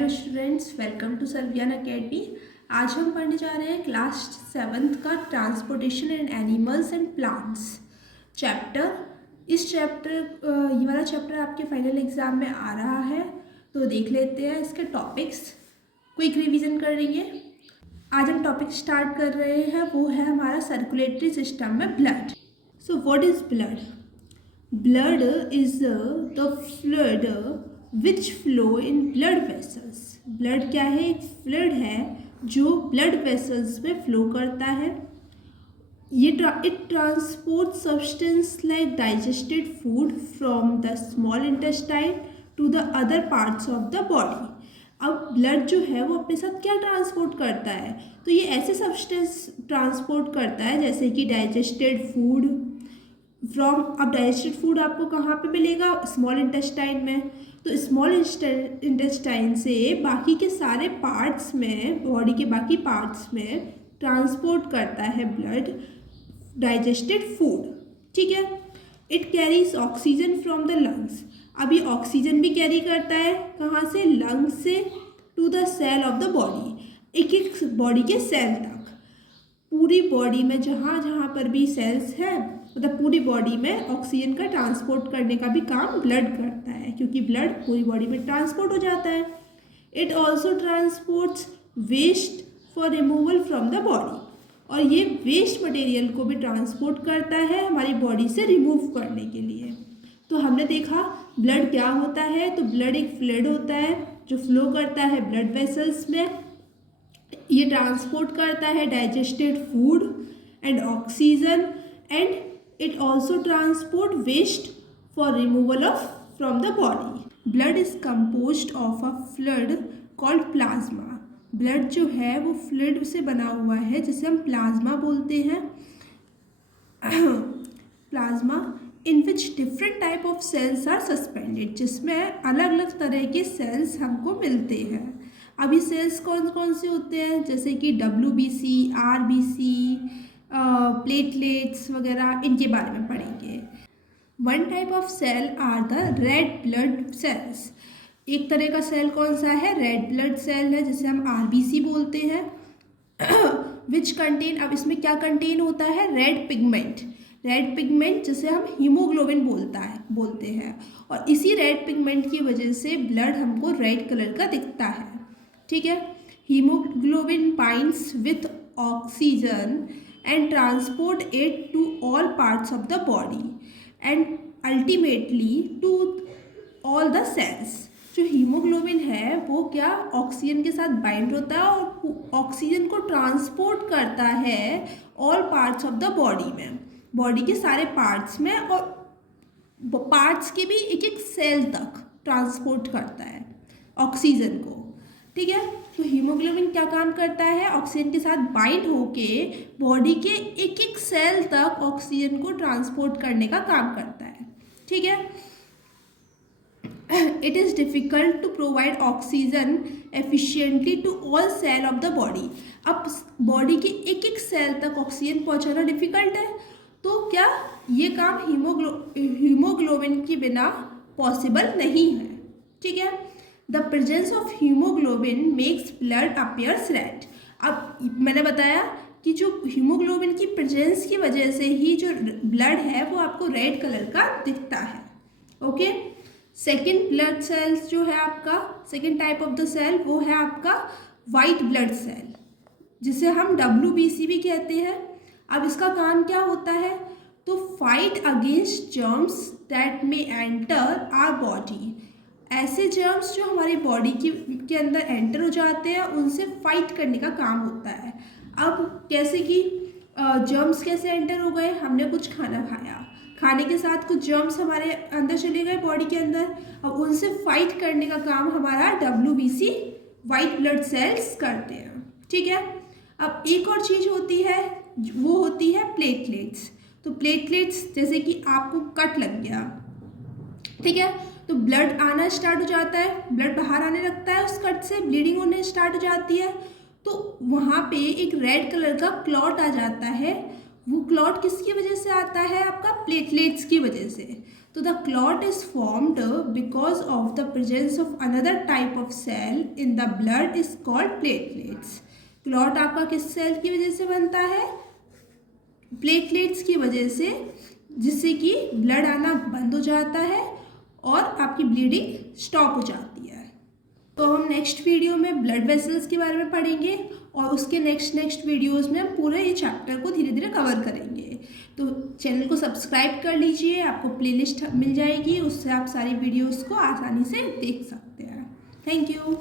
Hello students, welcome to सर्वियान academy. आज हम पढ़ने जा रहे हैं क्लास 7th का transportation and animals and plants chapter. ये वाला चैप्टर आपके फाइनल एग्जाम में आ रहा है, तो देख लेते हैं इसके टॉपिक्स। क्विक रिवीजन कर लेंगे। आज हम टॉपिक स्टार्ट कर रहे हैं, वो है हमारा सर्कुलेटरी सिस्टम में blood. So what is blood? Blood is the fluid which flow in blood vessels. Blood क्या है? एक fluid है जो blood vessels में flow करता है। It transports substance like digested food from the small intestine to the other parts of the body. अब blood जो है वो अपने साथ क्या ट्रांसपोर्ट करता है? तो ये ऐसे सब्सटेंस ट्रांसपोर्ट करता है जैसे कि डाइजेस्टेड फूड अब डाइजेस्टेड फूड आपको कहाँ पे मिलेगा? स्मॉल इंटेस्टाइन में। तो स्मॉल इंटेस्टाइन से बाकी के सारे पार्ट्स में, बॉडी के बाकी पार्ट्स में ट्रांसपोर्ट करता है ब्लड डाइजेस्टेड फूड। ठीक है। It carries oxygen from the lungs. अब ये ऑक्सीजन भी कैरी करता है कहाँ से? लंग्स से to the cell of the body, एक एक बॉडी के सेल तक। पूरी बॉडी में जहाँ जहाँ पर भी सेल्स है, मतलब पूरी बॉडी में ऑक्सीजन का ट्रांसपोर्ट करने का भी काम ब्लड करता है, क्योंकि ब्लड पूरी बॉडी में ट्रांसपोर्ट हो जाता है। It also transports waste for removal from the body, और ये वेस्ट मटेरियल को भी ट्रांसपोर्ट करता है हमारी बॉडी से रिमूव करने के लिए। तो हमने देखा ब्लड क्या होता है। तो ब्लड एक फ्लूइड होता है जो फ्लो करता है ब्लड वेसल्स में। ये ट्रांसपोर्ट करता है digested food and oxygen, and it also transport waste for removal from the body. Blood is composed of a fluid called plasma. Blood जो है वो fluid से बना हुआ है जिसे हम प्लाज्मा बोलते हैं। Plasma in which different type of cells are suspended, जिसमें अलग अलग तरह के सेल्स हमको मिलते हैं। अब ये सेल्स कौन कौन से होते हैं? जैसे कि WBC, RBC, प्लेटलेट्स वगैरह, इनके बारे में पढ़ेंगे। One type of cell are the red blood cells. एक तरह का सेल कौन सा है? रेड ब्लड सेल है, जिसे हम RBC बोलते हैं। विच कंटेन, अब इसमें क्या कंटेन होता है? Red pigment. रेड पिगमेंट जिसे हम हीमोग्लोबिन बोलते हैं, और इसी रेड पिगमेंट की वजह से ब्लड हमको रेड कलर का दिखता है। ठीक है। Haemoglobin binds with oxygen and transport it to all parts of the body and ultimately to all the cells. जो हीमोग्लोबिन है वो क्या ऑक्सीजन के साथ बाइंड होता है और ऑक्सीजन को ट्रांसपोर्ट करता है all parts of the body में, बॉडी के सारे पार्ट्स में, और पार्ट्स के भी एक एक सेल तक ट्रांसपोर्ट करता है ऑक्सीजन को। ठीक है। तो हीमोग्लोबिन क्या काम करता है? ऑक्सीजन के साथ बाइंड होके बॉडी के एक एक सेल तक ऑक्सीजन को ट्रांसपोर्ट करने का काम करता है। ठीक है। It is difficult to provide oxygen efficiently to all cell of the body. अब बॉडी के एक एक सेल तक ऑक्सीजन पहुंचाना डिफ़िकल्ट है, तो क्या ये काम हीमोग्लोबिन के बिना पॉसिबल नहीं है। ठीक है। The presence of hemoglobin makes blood appears red. अब मैंने बताया कि जो हीमोग्लोबिन की प्रेजेंस की वजह से ही जो ब्लड है वो आपको रेड कलर का दिखता है। ओके। सेकेंड ब्लड सेल्स जो है आपका, second type of the cell, वो है आपका वाइट ब्लड सेल, जिसे हम WBC भी कहते हैं। अब इसका काम क्या होता है? तो fight against germs that may enter our body. ऐसे जर्म्स जो हमारी बॉडी के अंदर एंटर हो जाते हैं, उनसे फाइट करने का काम होता है। अब कैसे कि जर्म्स कैसे एंटर हो गए? हमने कुछ खाना खाया, खाने के साथ कुछ जर्म्स हमारे अंदर चले गए बॉडी के अंदर, अब उनसे फाइट करने का काम हमारा WBC वाइट ब्लड सेल्स करते हैं। ठीक है। अब एक और चीज़ होती है, वो होती है प्लेटलेट्स। तो प्लेटलेट्स, जैसे कि आपको कट लग गया, ठीक है, तो ब्लड आना स्टार्ट हो जाता है, ब्लड बाहर आने लगता है, उस कट से ब्लीडिंग होने स्टार्ट हो जाती है, तो वहाँ पे एक रेड कलर का क्लॉट आ जाता है। वो क्लॉट किसकी वजह से आता है? आपका प्लेटलेट्स की वजह से। तो the clot is formed because of the presence of another type of cell in the blood is called platelets. Clot आपका किस सेल की वजह से बनता है? प्लेटलेट्स की वजह से, जिससे कि ब्लड आना बंद हो जाता है और आपकी ब्लीडिंग स्टॉप हो जाती है। तो हम नेक्स्ट वीडियो में ब्लड वेसल्स के बारे में पढ़ेंगे और उसके नेक्स्ट वीडियोस में हम पूरे ये चैप्टर को धीरे धीरे कवर करेंगे। तो चैनल को सब्सक्राइब कर लीजिए, आपको प्लेलिस्ट मिल जाएगी, उससे आप सारी वीडियोस को आसानी से देख सकते हैं। Thank you.